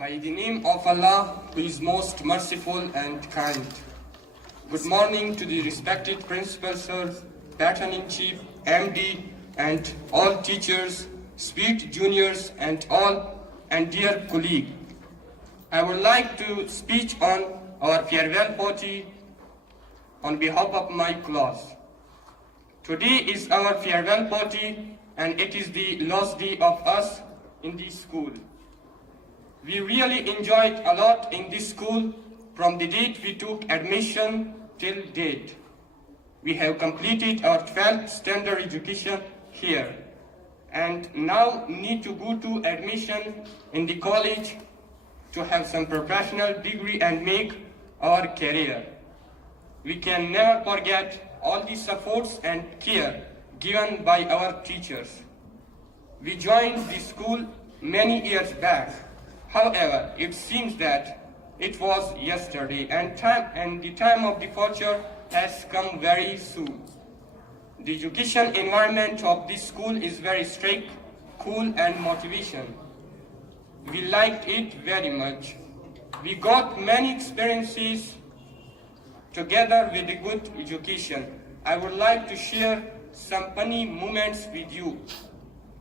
By the name of Allah, who is most merciful and kind. Good morning to the respected principal sir, patron-in-chief, MD, and all teachers, sweet juniors, and dear colleague. I would like to speak on our farewell party on behalf of my class. Today is our farewell party, and it is the last day of us in the school. We really enjoyed a lot in this school from the date we took admission till date. We have completed our 12th standard education here and now need to go to admission in the college to have some professional degree and make our career. We can never forget all the supports and care given by our teachers. We joined the school many years back. However, it seems that it was yesterday and the time of departure has come very soon. The education environment of this school is very strict, cool and motivation. We liked it very much. We got many experiences together with a good education. I would like to share some funny moments with you.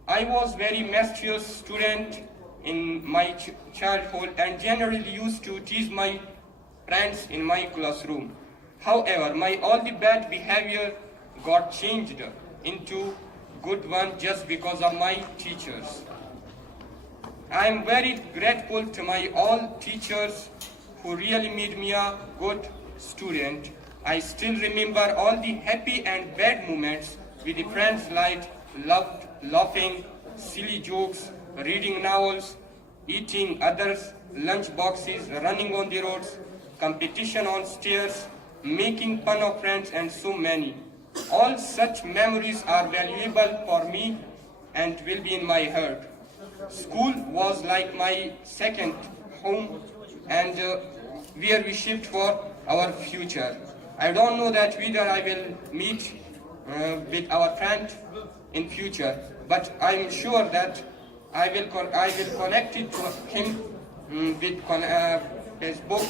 I was very mischievous student in my childhood and generally used to tease my friends in my classroom. However, my all the bad behavior got changed into good one just because of my teachers. I am very grateful to my all teachers who really made me a good student. I still remember all the happy and bad moments with the friends like loved laughing, silly jokes, reading novels, eating others' lunch boxes, running on the roads, competition on stairs, making fun of friends, and so many. All such memories are valuable for me and will be in my heart. School was like my second home and where we shift for our future. I don't know that whether I will meet with our friend in future, but I'm sure that I will connect it to him with Facebook,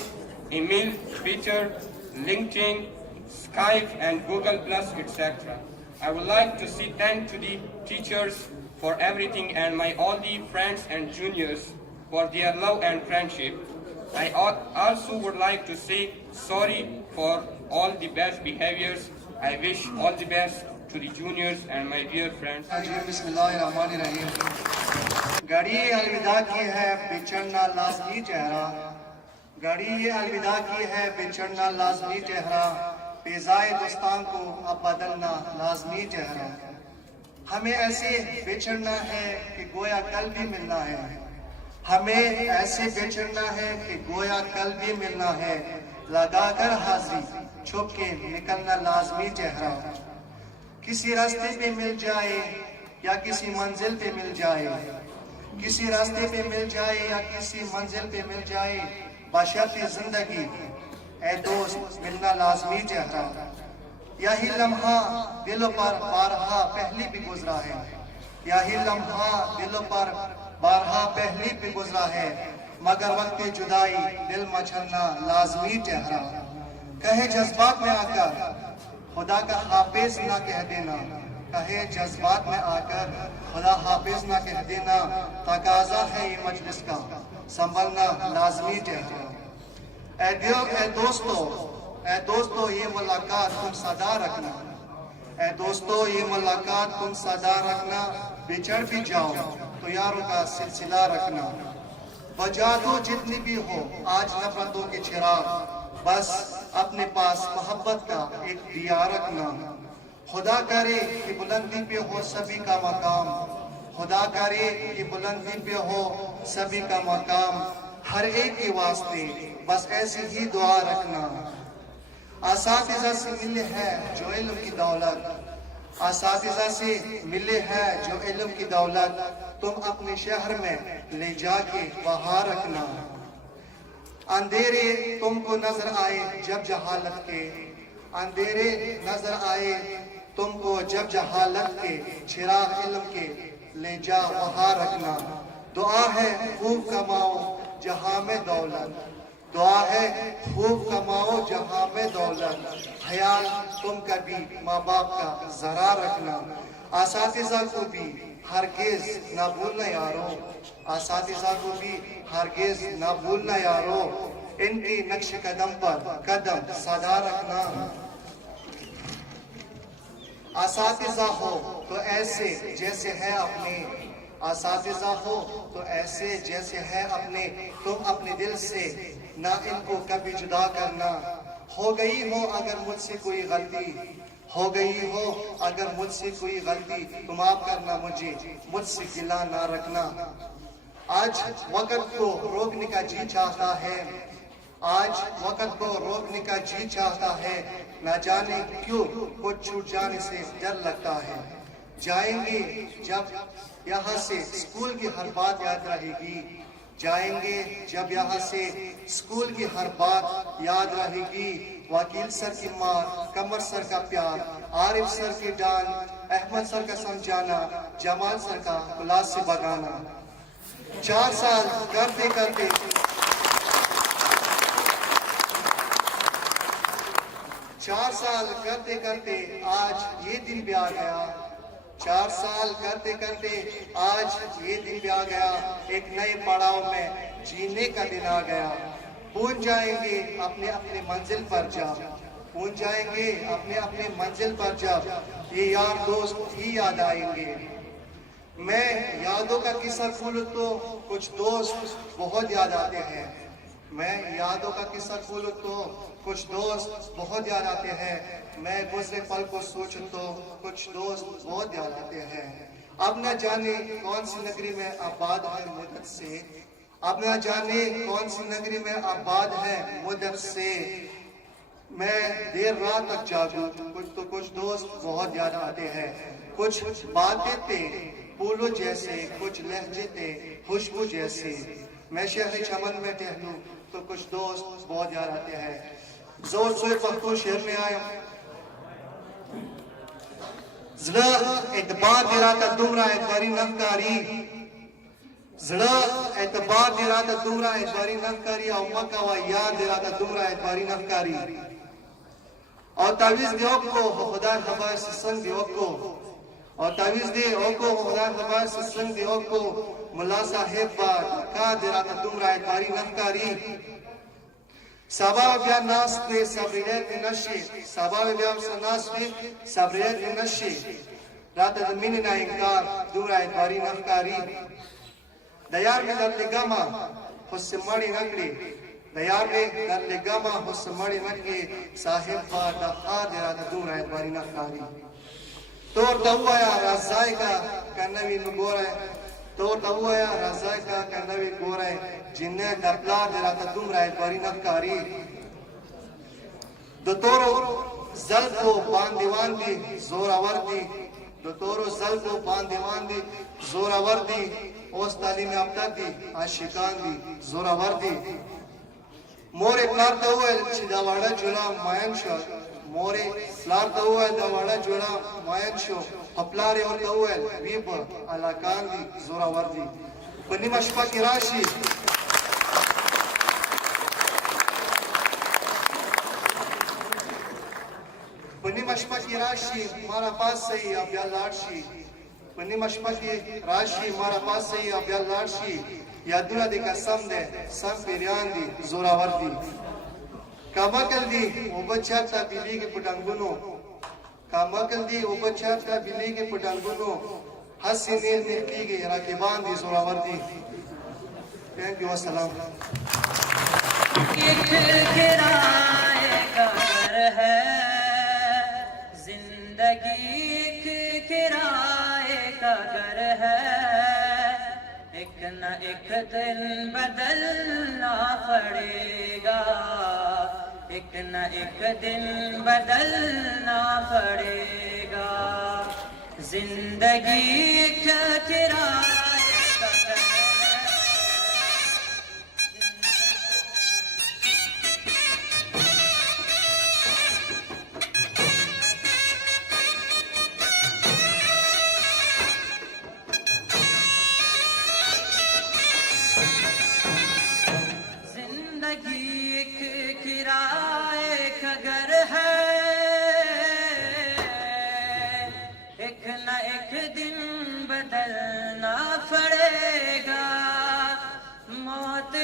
email, Twitter, LinkedIn, Skype, and Google Plus, etc. I would like to say thank to the teachers for everything and my all the friends and juniors for their love and friendship. I also would like to say sorry for all the bad behaviors. I wish all the best to the juniors and my dear friends. बिस्मिल्लाहिर्रहमानिर्रहीम। घड़ी अलविदा की है बिछड़ना लाजमी चेहरा, घड़ी अलविदा की है बिछड़ना लाजमी चेहरा, बेजाए दोस्तान को अब बदलना लाजमी चेहरा। हमें ऐसे बिछड़ना है कि गोया कल भी मिलना है, हमें ऐसे बिछड़ना है कि गोया कल भी मिलना है, लगाकर हाजिरी छुप के निकलना लाजमी चेहरा। किसी रास्ते पे मिल जाए या किसी मंजिल पे मिल जाए, किसी रास्ते पे मिल जाए या किसी मंजिल पे मिल जाए, बशर्ते जिंदगी ऐ दोस्त मिलना लाजमी चेहरा। यही लम्हा दिलों पर बारहा पहले भी गुजरा है, यही लम्हा दिलों पर बारहा पहले भी गुजरा है, मगर वक्त जुदाई दिल मचलना लाजमी चेहरा। कहे जज्बात में आकर खुदा का हाफिज ना कह देना, कहे जज्बात में आकर खुदा हाफिज ना कह देना, तकाजा है ये मजलिस का संभलना लाजमी चेहरा। ऐ दोस्तों ये मुलाकात तुम सदा रखना, ऐ दोस्तों ये मुलाकात तुम सदा रखना, बिछड़ भी जाओ तो यारों का सिलसिला रखना। बजा दो जितनी भी हो आज नफरतों के चिराग, बस अपने पास मोहब्बत का एक दिया रखना। खुदा करे कि बुलंदी पे हो सभी का मकाम, खुदा करे कि बुलंदी पे हो सभी का मकाम, हर एक के वास्ते बस ऐसी ही दुआ रखना। असातिज़ा से मिले है जो इल्म की दौलत, असातिज़ा से मिले है जो इल्म की दौलत, तुम अपने शहर में ले जाके वहाँ रखना। अंधेरे तुमको नजर आए जब जहालत के, अंधेरे नजर आए तुमको जब जहालत के, चिराग इल्म के ले जा वहाँ रखना। दुआ है खूब कमाओ जहाँ में दौलत, दुआ है खूब कमाओ जहाँ में दौलत, ख्याल तुम कभी माँ बाप का जरा रखना। असातिज़ा को भी हरगिज़ ना भूलना यारो, असातिज़ा को भी हरगिज़ ना भूलना यारो, इनकी नक्श कदम पर कदम सदा रखना। असातिज़ा हो तो ऐसे जैसे है अपने, असातिज़ा हो तो ऐसे जैसे है अपने, तुम अपने दिल से ना इनको कभी जुदा करना। हो गई हो अगर मुझसे कोई गलती, हो गई हो अगर मुझसे कोई गलती, तुम माफ करना मुझे, मुझसे गिला ना रखना। आज वक़्त को रोकने का जी चाहता है, आज वक़्त को रोकने का जी चाहता है, ना जाने क्यों कुछ छूट जाने से डर लगता है। जाएंगे जब यहाँ से स्कूल की हर बात याद रहेगी, जाएंगे जब यहाँ से स्कूल की हर बात याद रहेगी। वकील सर की मार, कमर सर का प्यार, आरिफ सर की डांट, अहमद सर का समझाना, जमाल सर का क्लास से भगाना। 4 साल करते करते 4 साल करते करते आज ये दिन भी आ गया, 4 साल करते करते आज ये दिन भी आ गया, एक नए पड़ाव में जीने का दिन आ गया। पहुंच जाएंगे अपने अपने मंजिल पर जब, पहुंच जाएंगे अपने अपने मंजिल पर जब, ये यार दोस्त ही याद आएंगे। मैं यादों का किस्सा खोलूं तो कुछ दोस्त बहुत याद आते हैं, मैं यादों का किस्सा खोलूं तो कुछ दोस्त बहुत याद आते हैं। मैं गुजरे पल को सोचूं तो कुछ दोस्त बहुत याद आते हैं। अब न जाने कौन सी नगरी में आबाद है मुद्दत से, अब न जाने कौन सी नगरी में आबाद है मुद्दत से। मैं देर रात तक जागूं कुछ दोस्त बहुत याद आते हैं। कुछ बातें थे फूलों जैसे, कुछ लहजे थे खुशबू जैसे। मैं शहर चमन में टहलूं तो कुछ दोस्त बहुत याद आते हैं। जोर से पख्तू शहर में आया ज़रा एतबार दिराता दुमरा एतबारी नफकारी, ज़रा एतबार दिराता दुमरा एतबारी नफकारी और मक्का व याद दिराता दुमरा एतबारी नफकारी। और तावीज़ दे को खुदा खबर से संग दे को, और तावीज़ दे को खुदा खबर से संग दे को। मुल्ला साहिब का दिराता दुमरा एतबारी नफकारी। साबा बिया नास पे सबरियत नशे, साबा बिया नास पे सबरियत नशे। रात ज़मीन ना इनकार दुमरा एतबारी नफकारी। दयार में दर लेगामा हुस्मड़ी नगरी, दयार में दर लेगामा हुस्मड़ी नगरी। साहिब का दहा दिराता दुमरा एतबारी नफकारी। तोर तहुआ राज़ाई का कन्नवी नुगोरा, तोर तहुआ राज़ाई का कन्नवी गोरा। जिन्ने डपला दिराता दुमरा एतबारी नफकारी। दो तोरो जल को बांदीवान दी जोरावर दी, दो तोरो जल को बांदीवान दी जोरावर दी। ओस तालीम याफ्ता दी आशिकान दी जोरावर दी। मोरे प्लार तहुआ छिदावाड़ा जुला मायन शो, मोरे प्लार तहुआ दवाड़ा जुला मायन शो। हपलारे और तहुआ वीप अलाकान दी जोरावर दी। बनी मशफा की राशि बनी मशपा की राशि हमारा पास सही अब या लाडशी। बनी मशपा की राशि हमारा पास सही अब या लाडशी। यादुला दी कसम दे सब पेरियान दी जोरावर दी। कामकल दी उबच्छा ता बिल्ली के पुटंगुनो, कामकल दी उबच्छा ता बिल्ली के पुटंगुनो। हसी नील मिट्टी के राकेबान दी जोरावर दी। थैंक यू अस्सलाम। एक किराए का घर है जिंदगी, एक किराए का घर है। एक न एक दिन बदलना पड़ेगा, एक न एक दिन बदलना पड़ेगा। जिंदगी एक किराए का घर है।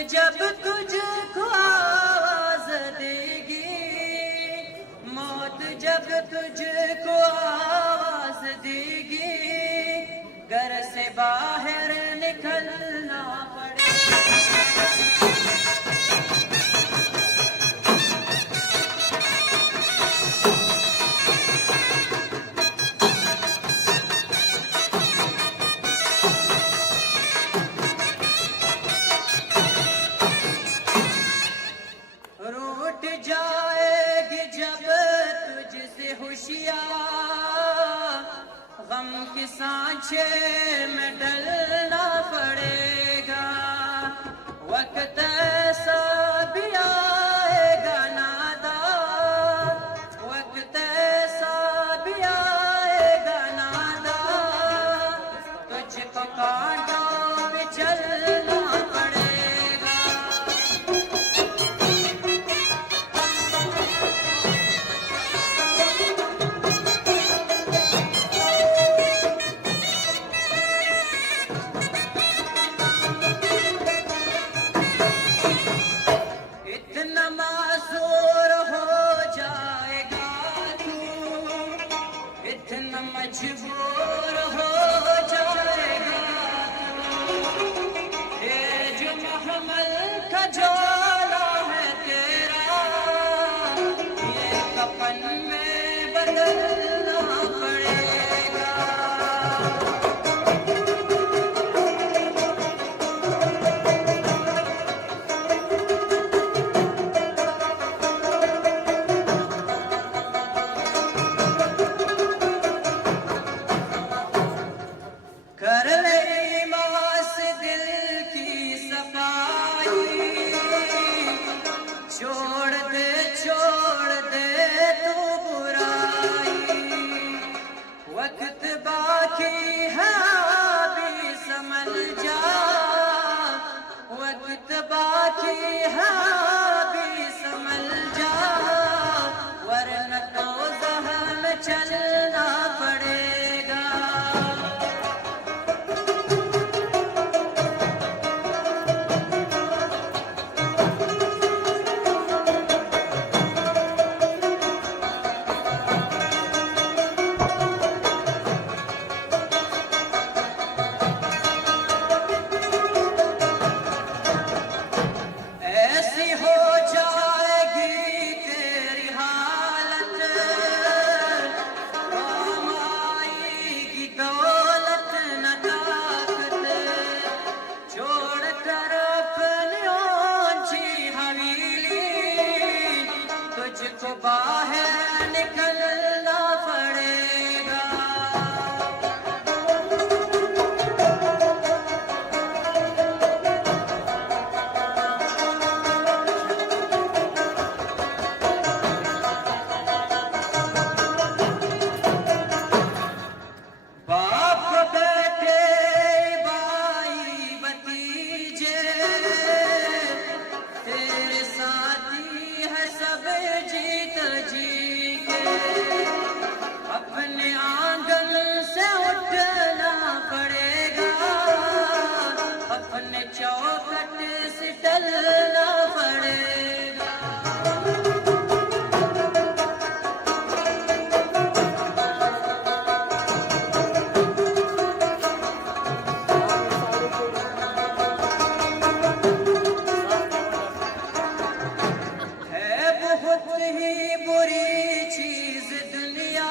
जब तुझको आवाज देगी, मौत जब तुझको आवाज देगी, घर से बाहर निकलना पड़ेगा। गम के सांचे में डलना पड़ेगा। वक्त ऐसा भी आएगा नादान, वक्त ऐसा भी आएगा नादान। तुझको कांटों में चलना पड़ेगा। मजबूर हो जाएगा ये जो महमल का ज्वाला बदलना पड़ेगा। कर ले ईमान से दिल की सफाई, छोड़ दे तू बुराई। वक्त बाकी है अभी समझ जा, वक्त बाकी है अभी समझ जा, वरना तो जहर में चलना पड़ेगा। ऐसी हो जाएगी तेरी हालत, काम आएगी दौलत न ताकत। छोड़ कर अपनी ऊंची हवेली, तुझको बाहर निकलना पड़ेगा। बाप बेटे भाई भतीजे तेरे साथी है सब जीत जी के। अपने आंगन से उठना पड़ेगा, अपने चौखट से टलना पड़ेगा। है बहुत ही बुरी चीज दुनिया,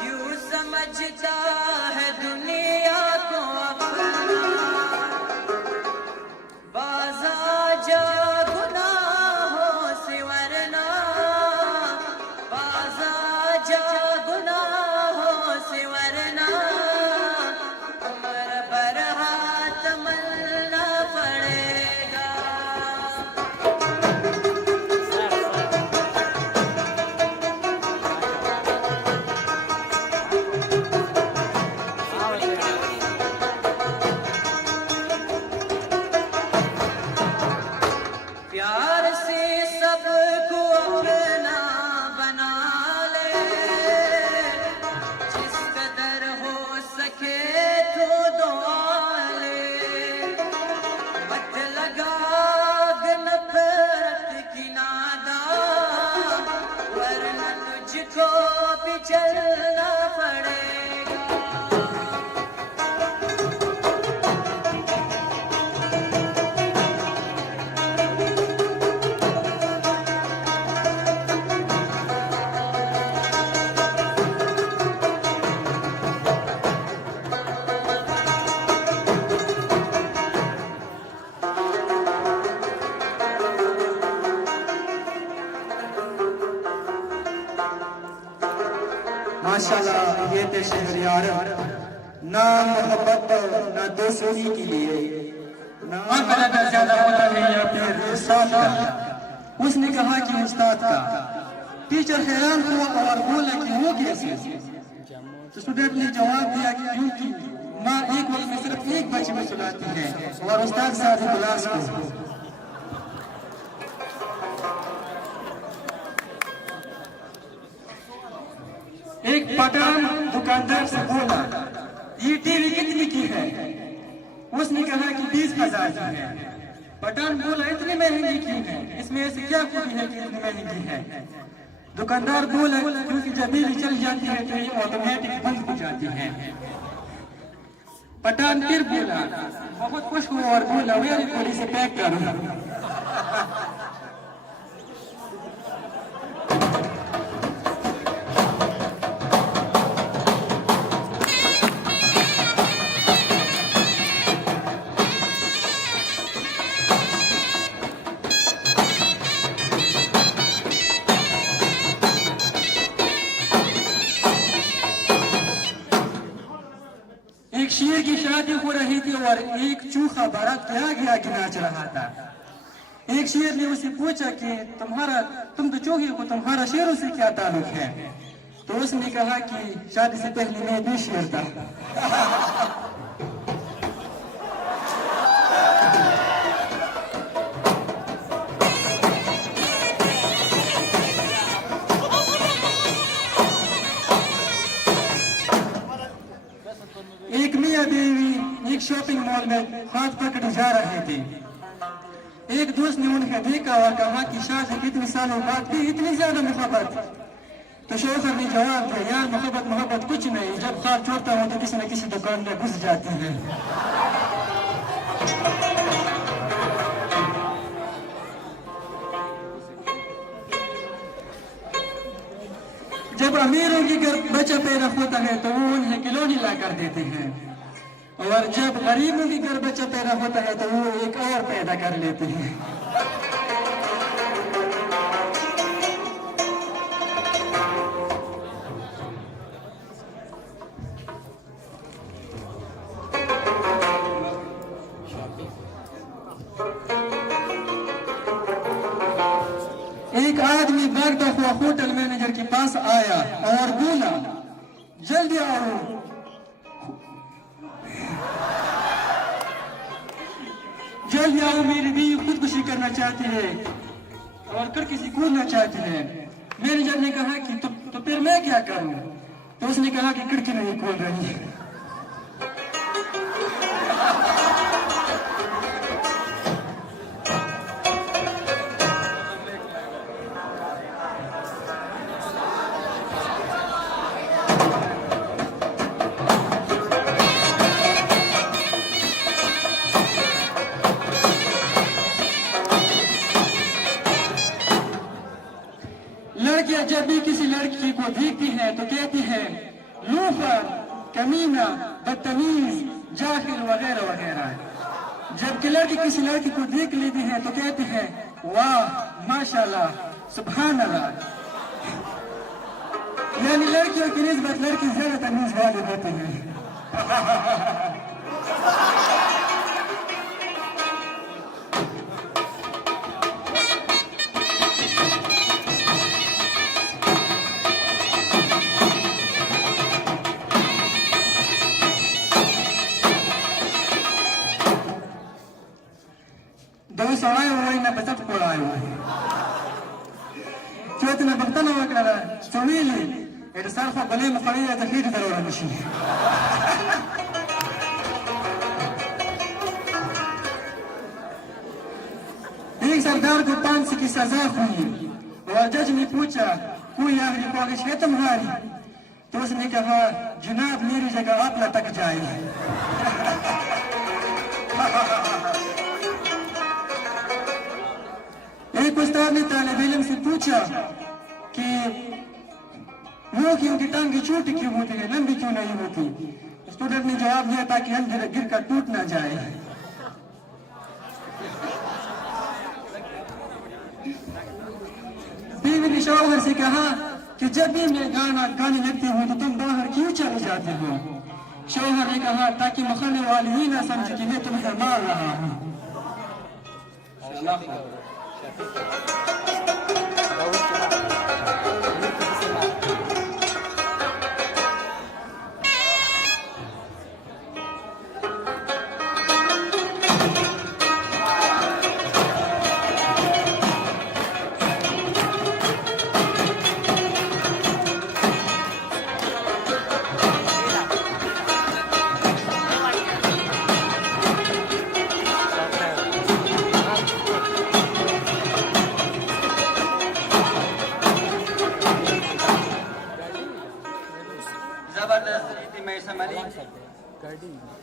क्यों समझता है दुनिया को अपना। बाजा जा गुनाहों से वरना, बाजा जा गुनाहों से वरना, उम्र भर हाथ मलना पड़ेगा। प्यार से सबको अपना बना ले, जिस कदर हो सके तो दुआ ले। मत लगा नफरत की नादा, वरना तुझको भी चलना पड़ेगा। माशाल्लाह ये थे शहरियार, ना मोहब्बत ना दोस्ती के लिए और बराबर ज्यादा होता है या फिर उस्ताद का। उसने कहा कि उस्ताद का। टीचर हैरान हुआ और बोला कि वो कैसे। तो स्टूडेंट ने जवाब दिया कि क्योंकि माँ एक वक्त में सिर्फ एक बच्चे में सुलाती है और उस्ताद साहब क्लास को। एक पठान दुकानदार से बोला, ये टीवी कितनी की है? उसने कहा कि 20,000 की है। पठान बोला, इतनी महंगी क्यों है? इसमें ऐसी क्या खूबी है कि इतनी महंगी है? दुकानदार बोला, क्योंकि जब बिजली चल जाती है तो ये ऑटोमेटिक बंद हो जाती है। पठान फिर बोला, बहुत खुश हुआ और बोला, वेरी गुड, इसे पैक करो। शादी हो रही थी और एक चूहा बारात के आगे आगे नाच रहा था। एक शेर ने उसे पूछा कि तुम तो चूहे को, तुम्हारा शेरों से क्या ताल्लुक है? तो उसने कहा कि शादी से पहले मैं भी शेर था। एक मियाँ बीवी एक शॉपिंग मॉल में हाथ पकड़े जा रहे थे। एक दोस्त ने उन्हें देखा और कहा कि शादी कितने सालों बाद भी इतनी ज्यादा मोहब्बत? तो शौहर ने जवाब दिया, यार मोहब्बत कुछ नहीं, जब ख्वाब छोड़ता हूँ तो किसी न किसी दुकान में घुस जाती है। जब अमीरों के घर बच्चा पैदा होता है तो वो उन्हें खिलौने ला कर देते हैं, और जब गरीबों के घर बच्चा पैदा होता है तो वो एक और पैदा कर लेते हैं। एक आदमी भागता हुआ होटल मैनेजर के पास आया और बोला, जल्दी आओ, जल्दी आओ, मेरी बीवी खुदकुशी करना चाहती है और खिड़की से कूदना चाहती है। मैनेजर ने कहा कि तो फिर मैं क्या करूं? तो उसने कहा कि खिड़की नहीं खोल रही है। लड़कियां जब भी किसी लड़की को देखती हैं तो कहती हैं लूफर, कमीना, बदतमीज, जाहिल वगैरह वगैरह। जबकि लड़की किसी लड़की को देख लेती है तो कहती है वाह, माशाल्लाह, सुभान अल्लाह। यानी लड़कियों की निस्बत लड़की ज्यादा तमीज वाले होते हैं। Dosayo ay nabatak po layo. Kaya tinabagtan na wakala, sumili, edasal ko bali makaliya at hindi dalawa na siya. एक सरदार को 5 की सजा हुई और जज ने पूछा कोई आखिरी ख्वाहिश है तुम्हारी? तो उसने कहा जनाब मेरी जगह आप लटक जाए। एक उस्ताद ने तालिब इल्म से पूछा कि मुंह की उनकी टांगे छोटी क्यों होती है, लंबी क्यों नहीं होती? स्टूडेंट ने जवाब दिया ताकि हम गिर कर टूट ना जाए। बीवी ने शौहर से कहा कि जब भी मैं गाना गाने लगती हूँ तो तुम बाहर क्यों चले जाते हो? शौहर ने कहा ताकि मखाने वाले ही ना समझे कि मैं तुम्हें मार रहा हूँ।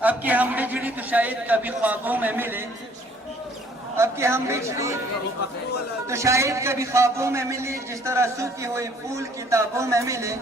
अब कि हम बिछड़ी तो शायद कभी ख्वाबों में मिले, अब कि हम बिछड़ी तो शायद कभी ख्वाबों में मिले, जिस तरह सूखी हुई फूल किताबों में मिले।